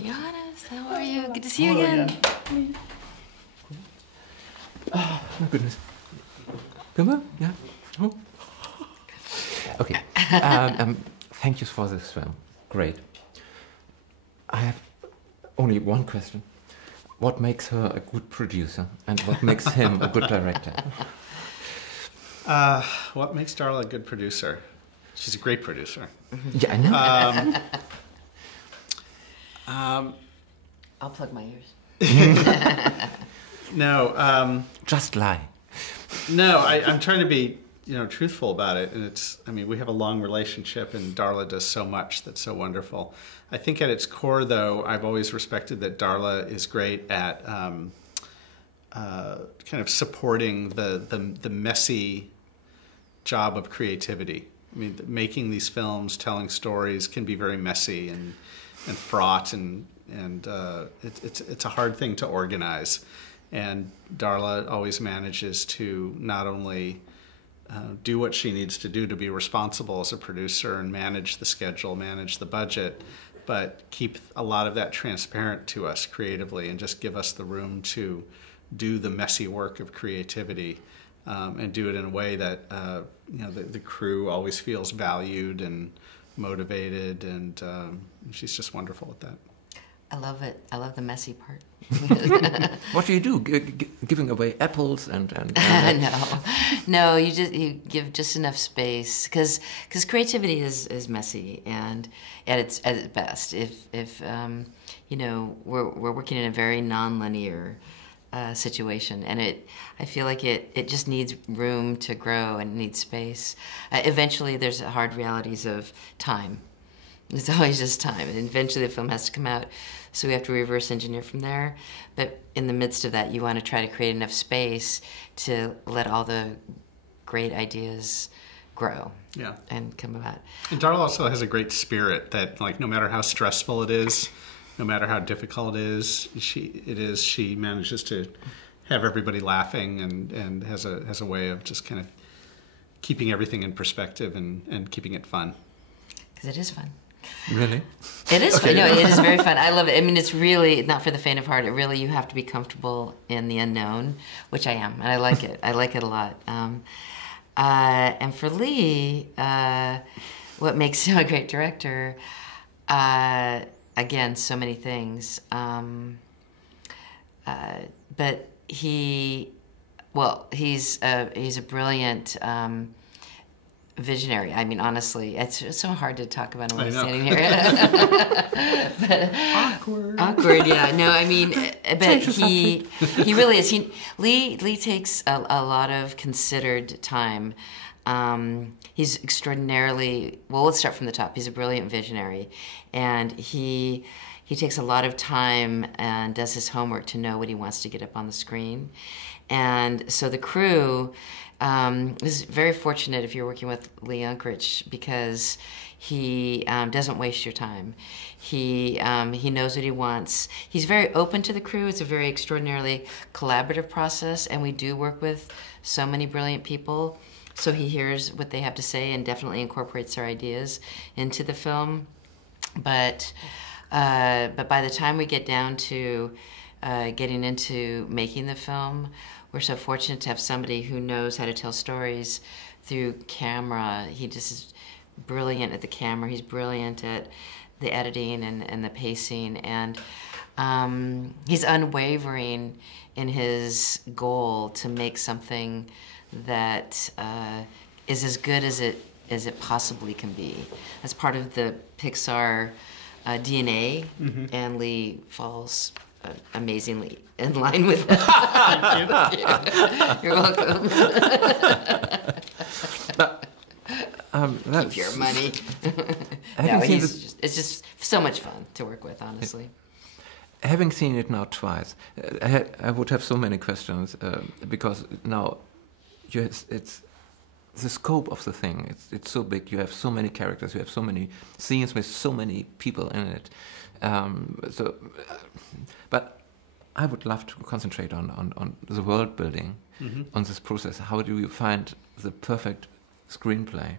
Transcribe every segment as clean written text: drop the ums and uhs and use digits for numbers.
Johannes, how are you? Good to see you again. Oh, my goodness. Come on, yeah. Oh. Okay. Thank you for this film. Great. I have only one question. What makes her a good producer, and what makes him a good director? What makes Darla a good producer? She's a great producer. Yeah, I know. I'll plug my ears. No. Just lie. No, I'm trying to be, truthful about it. And we have a long relationship, and Darla does so much that's so wonderful. I think at its core, though, I've always respected that Darla is great at kind of supporting the messy job of creativity. Making these films, telling stories can be very messy and fraught, and it's a hard thing to organize. And Darla always manages to not only do what she needs to do to be responsible as a producer and manage the schedule, manage the budget, but keep a lot of that transparent to us creatively and just give us the room to do the messy work of creativity, and do it in a way that the crew always feels valued and motivated, and she's just wonderful at that. I love it. I love the messy part. What do you do? Giving away apples and No, you give just enough space, because creativity is messy, and at its best. If we're working in a very non-linear situation, and I feel like it just needs room to grow and needs space. Eventually, there's hard realities of time. It's always just time, and eventually the film has to come out, so we have to reverse engineer from there. But in the midst of that, you want to try to create enough space to let all the great ideas grow, and come about. And Darla also has a great spirit that, no matter how stressful it is, no matter how difficult it is, she manages to have everybody laughing, and has a way of just kind of keeping everything in perspective and keeping it fun. Because it is fun. Really? It is fun. No, it is very fun. I love it. It's really not for the faint of heart. You have to be comfortable in the unknown, which I am, and I like it. I like it a lot. And for Lee, what makes him a great director? Again, so many things. But he's a brilliant visionary. Honestly, it's so hard to talk about him when he's standing here. Awkward, yeah. No, but he really is. Lee takes a lot of considered time. He's extraordinarily, well, let's start from the top. He's a brilliant visionary, and he takes a lot of time and does his homework to know what he wants to get up on the screen. And so the crew is very fortunate if you're working with Lee Unkrich, because he doesn't waste your time. He knows what he wants. He's very open to the crew. It's a very extraordinarily collaborative process, and we do work with so many brilliant people. So he hears what they have to say and definitely incorporates their ideas into the film. But by the time we get down to getting into making the film, we're so fortunate to have somebody who knows how to tell stories through camera. He just is brilliant at the camera. He's brilliant at the editing and the pacing, and he's unwavering in his goal to make something that is as good as it possibly can be. That's part of the Pixar DNA, and Lee falls amazingly in line with that. You're welcome. Keep your money. No, it's just so much fun to work with, honestly. Having seen it now twice, I would have so many questions, because now it's the scope of the thing. It's so big. You have so many characters. You have so many scenes with so many people in it. But I would love to concentrate on the world building, on this process. How do you find the perfect screenplay?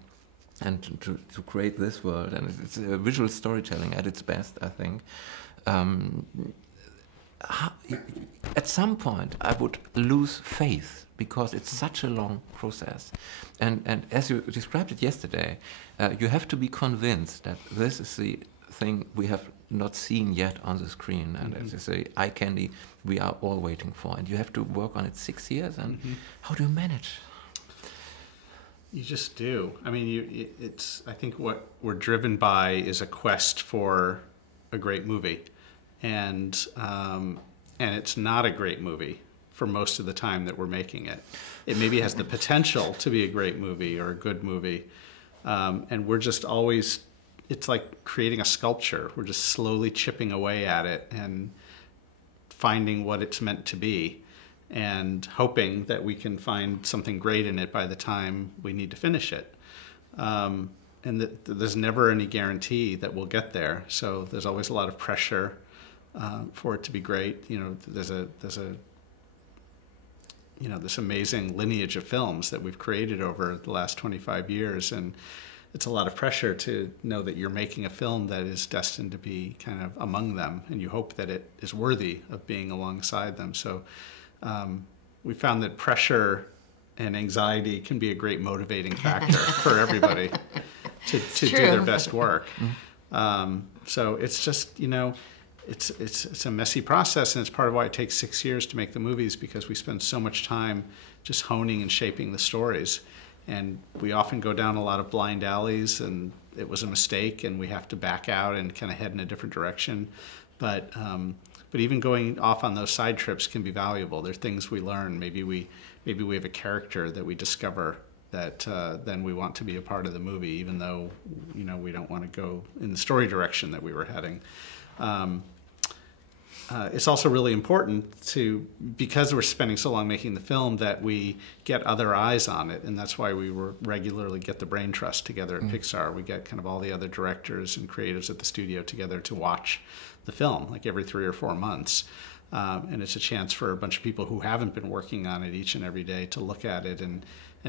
and to create this world. And it's visual storytelling at its best, I think. At some point, I would lose faith because it's such a long process. And as you described it yesterday, you have to be convinced that this is the thing we have not seen yet on the screen. And as you say, eye candy, we are all waiting for. And you have to work on it 6 years. And how do you manage? You just do. I mean, I think what we're driven by is a quest for a great movie. And it's not a great movie for most of the time that we're making it. It maybe has the potential to be a great movie or a good movie. And we're just always, it's like creating a sculpture. We're just slowly chipping away at it and finding what it's meant to be and hoping that we can find something great in it by the time we need to finish it. And there's never any guarantee that we'll get there. So there's always a lot of pressure for it to be great. You know, there's this amazing lineage of films that we've created over the last 25 years, and it's a lot of pressure to know that you're making a film that is destined to be kind of among them, and you hope that it is worthy of being alongside them. So we found that pressure and anxiety can be a great motivating factor for everybody to do their best work. So it's just, you know, it's a messy process, and it's part of why it takes 6 years to make the movies, because we spend so much time just honing and shaping the stories. And we often go down a lot of blind alleys, and it was a mistake, and we have to back out and kind of head in a different direction. But even going off on those side trips can be valuable. There are things we learn. Maybe we have a character that we discover that then we want to be a part of the movie, even though, you know, we don't want to go in the story direction that we were heading. It's also really important because we're spending so long making the film, that we get other eyes on it, and that's why we regularly get the brain trust together at Pixar. We get kind of all the other directors and creatives at the studio together to watch the film, like every 3 or 4 months. And it's a chance for a bunch of people who haven't been working on it each and every day to look at it and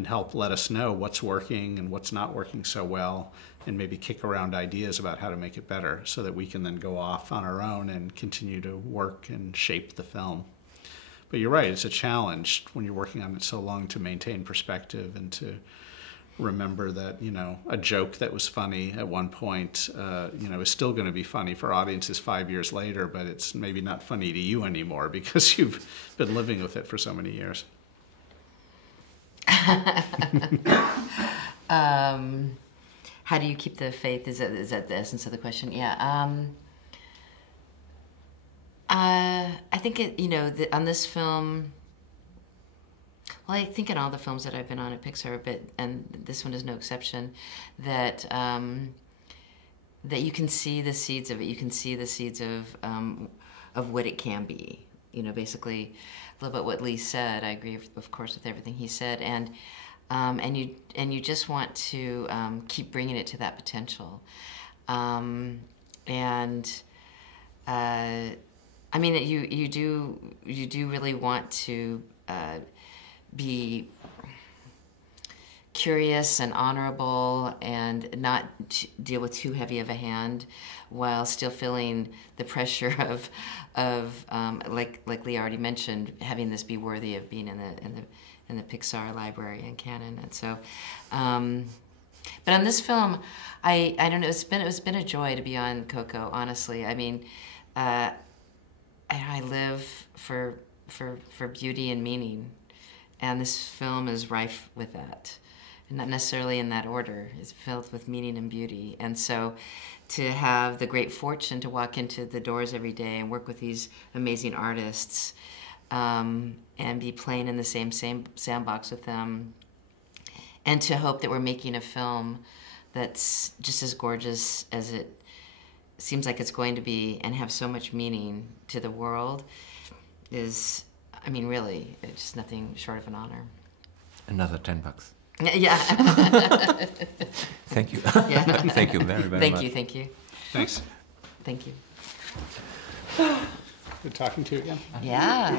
help let us know what's working and what's not working so well, and maybe kick around ideas about how to make it better, so that we can then go off on our own and continue to work and shape the film. But you're right, it's a challenge when you're working on it so long to maintain perspective and to remember that, you know, a joke that was funny at one point, you know, is still going to be funny for audiences 5 years later, but it's maybe not funny to you anymore because you've been living with it for so many years. How do you keep the faith? Is that the essence of the question? Yeah. I think on this film. Well, I think in all the films that I've been on at Pixar, and this one is no exception, that you can see the seeds of it. You can see the seeds of what it can be. You know, basically, a little bit what Lee said. I agree, of course, with everything he said, and you just want to keep bringing it to that potential, I mean, you do really want to be curious and honorable and not deal with too heavy of a hand, while still feeling the pressure of like Lee already mentioned, having this be worthy of being in the Pixar library and canon. And so, but on this film, I don't know. It's been a joy to be on COCO. Honestly, I mean, I live for beauty and meaning, and this film is rife with that. And not necessarily in that order. It's filled with meaning and beauty. And so to have the great fortune to walk into the doors every day and work with these amazing artists, and be playing in the same sandbox with them, and to hope that we're making a film that's just as gorgeous as it seems like it's going to be, and have so much meaning to the world, is, I mean, really, it's just nothing short of an honor. Another $10. Yeah. Thank you. Yeah. Thank you very, very much. Thank you. Thanks. Thank you. Good talking to you again. Yeah.